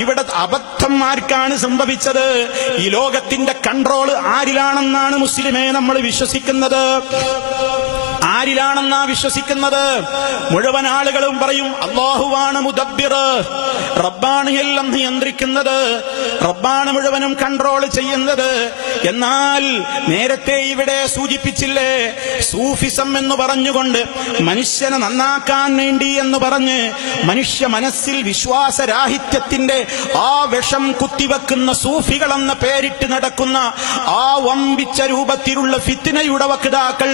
ഇവിടെ അബദ്ധം ആർക്കാണ് സംഭവിച്ചത്? ഈ ലോകത്തിന്റെ കൺട്രോൾ ആരിലാണെന്നാണ് മുസ്ലിമേ നമ്മൾ വിശ്വസിക്കുന്നത്? ആരിലാണെന്നാ വിശ്വസിക്കുന്നത്? മുഴുവൻ ആളുകളും പറയും അല്ലാഹുവാണ് മുദബ്ബിർ, റബ്ബാണ് എല്ലാം നിയന്ത്രിക്കുന്നത്, റബ്ബാണ് മുഴുവനും കൺട്രോൾ ചെയ്യുന്നത്. എന്നാൽ നേരത്തെ ഇവിടെ സൂചിപ്പിച്ചില്ലേ, സൂഫിസം എന്ന് പറഞ്ഞുകൊണ്ട് മനുഷ്യനെ നന്നാക്കാൻ വേണ്ടി എന്ന് പറഞ്ഞ് മനുഷ്യ മനസ്സിൽ വിശ്വാസരാഹിത്യത്തിന്റെ ആ വിഷം കുത്തിവെക്കുന്ന സൂഫികളെന്ന പേരിട്ട് നടക്കുന്ന ആ വമ്പിച്ച രൂപത്തിലുള്ള ഫിത്നയുടെ വക്താക്കൾ,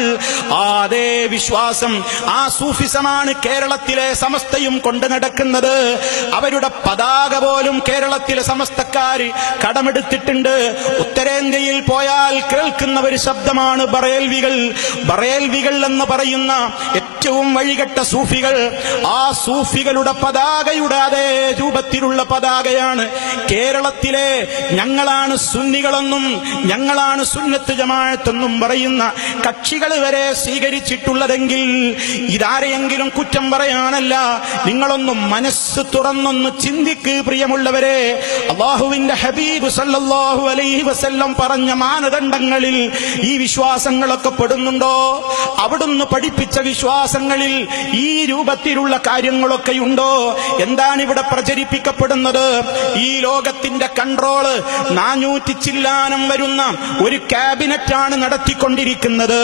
അതേ വിശ്വാസം, ആ സൂഫിസമാണ് കേരളത്തിലെ സമസ്തയും കൊണ്ട് നടക്കുന്നത്. അവരുടെ പതാക പോലും കേരളത്തിലെ സമസ്തക്കാര് കടമെടുത്തിട്ടുണ്ട്. ഉത്തരേന്ത്യയിൽ പോയാൽ കേൾക്കുന്ന ഒരു ശബ്ദമാണ് ബറേൽവികൾ. ബറേൽവികൾ എന്ന് പറയുന്ന ഏറ്റവും വഴികെട്ട സൂഫികൾ. ആ സൂഫികളുടെ പതാകയുടെ അതേ രൂപത്തിലുള്ള പതാകയാണ് കേരളത്തിലെ ഞങ്ങളാണ് സുന്നികളെന്നും ഞങ്ങളാണ് സുന്നത്ത് ജമാഅത്തെന്നും പറയുന്ന കക്ഷികൾ വരെ സ്വീകരിച്ചിട്ടുള്ളതെങ്കിൽ ഇതാരെയെങ്കിലും കുറ്റം പറയാനല്ല. നിങ്ങളൊന്നും മനസ്സ് തുറന്നൊന്ന് ചിന്തിക്ക് പ്രിയമുള്ളവരെ. അല്ലാഹുവിന്റെ ഹബീബ് സല്ലല്ലാഹു അലൈഹി വസല്ലം പറഞ്ഞ മാനദണ്ഡങ്ങളിൽ ഈ വിശ്വാസങ്ങളൊക്കെ പെടുന്നുണ്ടോ? അവിടുന്ന് പഠിപ്പിച്ച വിശ്വാസങ്ങളിൽ ഈ രൂപത്തിലുള്ള കാര്യങ്ങളൊക്കെ ഉണ്ടോ? എന്താണ് ഇവിടെ പ്രചരിപ്പിക്കപ്പെടുന്നത്? ഈ ലോകത്തിന്റെ കൺട്രോള് 400 ചില്ലാനം വരുന്ന ഒരു ക്യാബിനറ്റാണ് നടത്തിക്കൊണ്ടിരിക്കുന്നത്.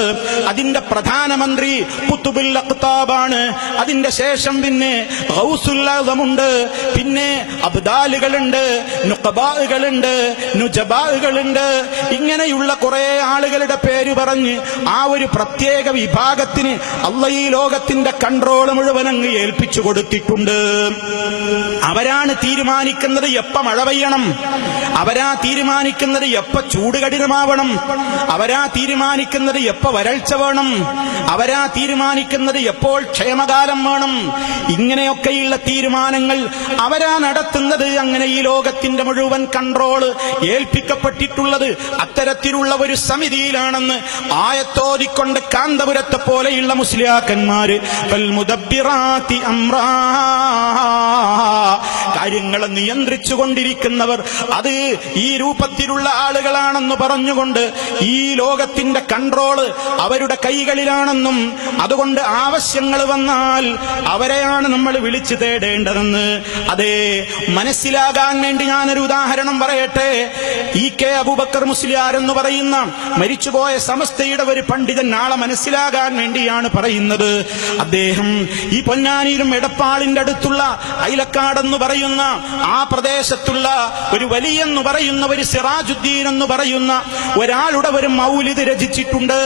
അതിന്റെ പ്രധാനമന്ത്രി ഖുത്ബുൽ അഖ്താബാണ്. അതിന്റെ ശേഷം പിന്നെ ഗൗസുൽ ആസമുണ്ട്, പിന്നെ അബ്ദാലുകളുണ്ട്, നുഖബാകളുണ്ട്, നുജബാകളുണ്ട്. ഇങ്ങനെയുള്ള കുറെ ആളുകളുടെ പേര് പറഞ്ഞ് ആ ഒരു പ്രത്യേക വിഭാഗത്തിന് അല്ലാഹു ഈ ലോകത്തിന്റെ കൺട്രോൾ മുഴുവൻ അങ്ങ് ഏൽപ്പിച്ചു കൊടുത്തിട്ടുണ്ട്. അവരാണ് തീരുമാനിക്കുന്നത് എപ്പ മഴ പെയ്യണം, അവരാ തീരുമാനിക്കുന്നത് എപ്പ ചൂട് കഠിനമാവണം, അവരാ തീരുമാനിക്കുന്നത് എപ്പ വരൾച്ച വേണം, അവരാ തീരുമാനിക്കുന്നത് എപ്പോൾ ക്ഷേമകാലം വേണം. ഇങ്ങനെയൊക്കെയുള്ള തീരുമാനങ്ങൾ അവരാ നടത്തുന്നത്. അങ്ങനെ ഈ ലോകത്തിന്റെ മുഴുവൻ കൺട്രോള് ഏൽപ്പിക്കപ്പെട്ടിട്ടുള്ളത് അത്തരത്തിലുള്ള ഒരു സമിതിയിലാണെന്ന് ആയത്തോതിക്കൊണ്ട് കാന്തപുരത്തെ പോലെയുള്ള മുസ്ലിയാക്കന്മാര് മുദബ്ബിറാത്തി അംറാ, കാര്യങ്ങളെ നിയന്ത്രിച്ചു കൊണ്ടിരിക്കുന്നവർ അത് ഈ രൂപത്തിലുള്ള ആളുകളാണെന്ന് പറഞ്ഞുകൊണ്ട് ഈ ലോകത്തിന്റെ കൺട്രോള് അവരുടെ കൈകളിലാണെന്നും അതുകൊണ്ട് ആവശ്യങ്ങൾ വന്നാൽ അവരെയാണ് നമ്മൾ വിളിച്ചു തേടേണ്ടതെന്ന് അതേ മനസ്സിലാകാൻ വേണ്ടി ഞാനൊരു ഉദാഹരണം പറയട്ടെ. കെ അബൂബക്കർ മുസ്ലിയാർ എന്ന് പറയുന്ന മരിച്ചുപോയ സമസ്തയുടെ ഒരു പണ്ഡിതൻ നാളെ മനസ്സിലാകാൻ വേണ്ടിയാണ് പറയുന്നത്. അദ്ദേഹം ഈ പൊന്നാനിയിലും എടപ്പാളിന്റെ അടുത്തുള്ള ഐലക്കാട് എന്ന് പറയുന്ന ആ പ്രദേശത്തുള്ള ഒരു വലിയെന്ന് പറയുന്ന ഒരു സിറാജുദ്ദീൻ എന്ന് പറയുന്ന ഒരാളുടെ ഒരു മൗലിദ് രചിച്ചിട്ടുണ്ട്.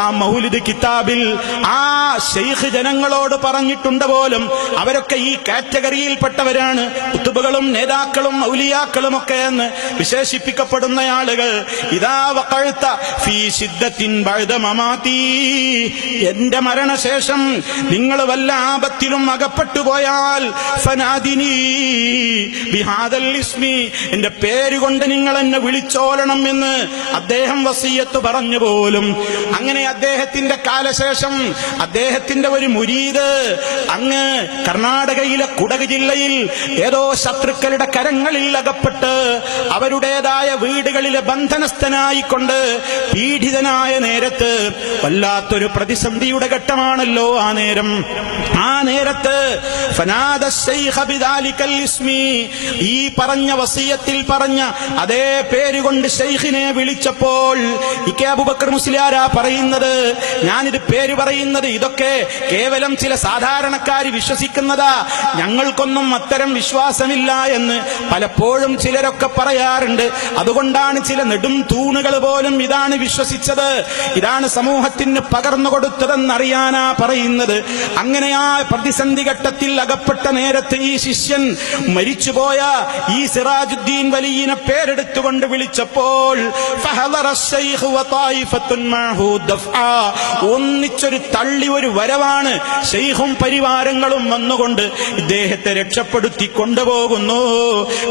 ആ മൗലിദ് കിതാബിൽ ആ ശൈഖ് ജനങ്ങളോട് പറഞ്ഞിട്ടുണ്ട് പോലും അവരൊക്കെ ഈ കാറ്റഗറിയിൽപ്പെട്ടവരാണ്, കുത്തുബുകളും നേതാക്കളും ഔലിയാക്കളും ഒക്കെ എന്ന് വിശേഷിപ്പിക്കപ്പെടുന്ന ആളുകൾ. ഇദാ വഖഅത ഫീ ശിദ്ദത്തിൻ ബഅദ മമാതി, എന്റെ മരണശേഷം നിങ്ങൾ വല്ല ആപത്തിലും അകപ്പെട്ടു പോയാൽ ഫനാദിനി ബിഹാദൽ ഇസ്മി, എന്റെ പേര് കൊണ്ട് നിങ്ങൾ എന്നെ വിളിച്ചോളണം എന്ന് അദ്ദേഹം വസിയത്ത് പറഞ്ഞു പോലും. അങ്ങനെ അദ്ദേഹത്തിന്റെ കാലശേഷം അദ്ദേഹത്തിന്റെ ഒരു മുരീദ് അങ്ങ് കർണാടകയിലെ കുടക് ജില്ലയിൽ ഏതോ ശത്രുക്കളുടെ കരങ്ങളിൽ അകപ്പെട്ട് അവരുടേതായ വീടുകളിലെ ബന്ധനസ്ഥനായിക്കൊണ്ട് പീഡിതനായ നേരത്ത് വല്ലാത്തൊരു പ്രതിസന്ധിയുടെ ഘട്ടമാണല്ലോ ആ നേരം. ആ നേരത്ത് ഫനാദ ശൈഖ ബിദാലികൽ ഇസ്മി, ഈ പറഞ്ഞ വസിയത്തിൽ പറഞ്ഞ അതേ പേരുകൊണ്ട് ശൈഖിനെ വിളിച്ചപ്പോൾ കെ അബൂബക്കർ മുസ്ലിയാരാ പറയുന്നത്, ഞാനിത് പേര് പറയുന്നത് ഇതൊക്കെ കേവലം ചില സാധാരണക്കാര് വിശ്വസിക്കുന്നതാ, ഞങ്ങൾക്കൊന്നും അത്തരം വിശ്വാസമില്ല എന്ന് പലപ്പോഴും ചിലരൊക്കെ പറയാറുണ്ട്. അതുകൊണ്ടാണ് ചില നെടും തൂണുകൾ പോലും ഇതാണ് വിശ്വസിച്ചത്, ഇതാണ് സമൂഹത്തിന് പകർന്നു കൊടുത്തതെന്നറിയാനാ പറയുന്നത്. അങ്ങനെ ആ പ്രതിസന്ധി ഘട്ടത്തിൽ അകപ്പെട്ട നേരത്ത് ഈ ശിഷ്യൻ മരിച്ചുപോയ ഈ സിറാജുദ്ദീൻ വലിയനെ പേരെടുത്തുകൊണ്ട് വിളിച്ചപ്പോൾ ഒന്നിച്ചൊരു തള്ളി ഒരു വരവാണ്. ശൈഖും പരിവാരങ്ങളും വന്നുകൊണ്ട് ഇദ്ദേഹത്തെ രക്ഷപ്പെടുത്തി കൊണ്ടുപോകുന്നു.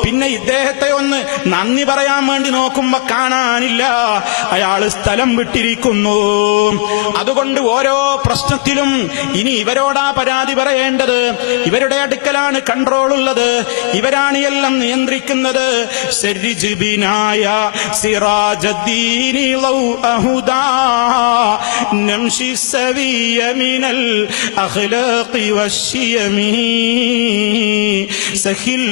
പിന്നെ ഇദ്ദേഹത്തെ ഒന്ന് നന്ദി പറയാൻ വേണ്ടി നോക്കുമ്പോ കാണാനില്ല, അയാൾ സ്ഥലം വിട്ടിരിക്കുന്നു. അതുകൊണ്ട് ഓരോ പ്രശ്നത്തിലും ഇനി ഇവരോടാ പരാതി പറയേണ്ടത്, ഇവരുടെ അടുക്കലാണ് കൺട്രോൾ ഉള്ളത്. ഇവരാണ് എല്ലാം നിയന്ത്രിക്കുന്നത്. സരിജ് ബിനായ സിറാജദ്ദീനി ലൗഅഹുദാ നംശി സവിയ മിനൽ അഖ്ലാഖി വശ്ശിയമി സഹിൽ